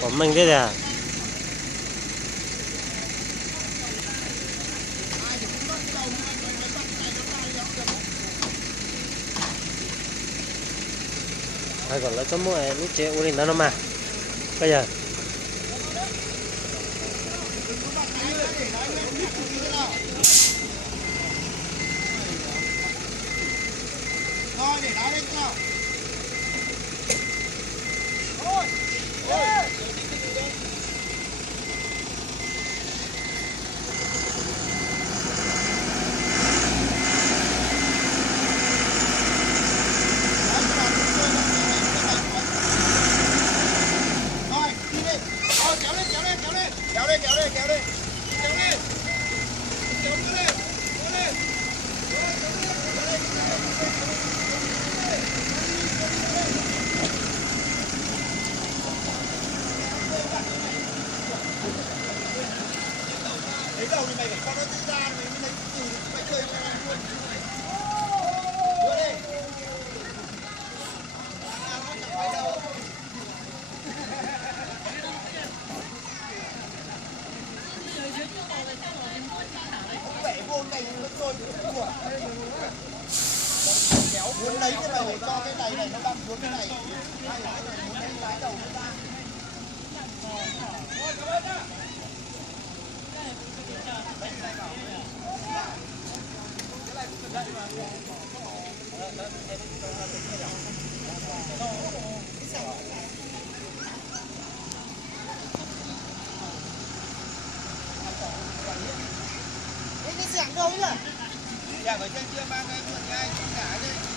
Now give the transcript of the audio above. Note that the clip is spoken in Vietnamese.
của mình thế à? Hay còn là cho mua lúc chế uống đến đó nó mà bây giờ thôi để đá lên nào. Lấy đầu thì mày phải cho nó ra, mày mới lấy từ mày chơi luôn. Đưa đi. Không bẻ vô này nó trôi của. Kéo muốn lấy cái này để cho cái này nó đang xuống cái này. Hay là cái này muốn lấy lái đầu nó ra. Cái xẻng đâu nhỉ? Xẻng ở trên kia mang cái vườn nha anh, cả đi.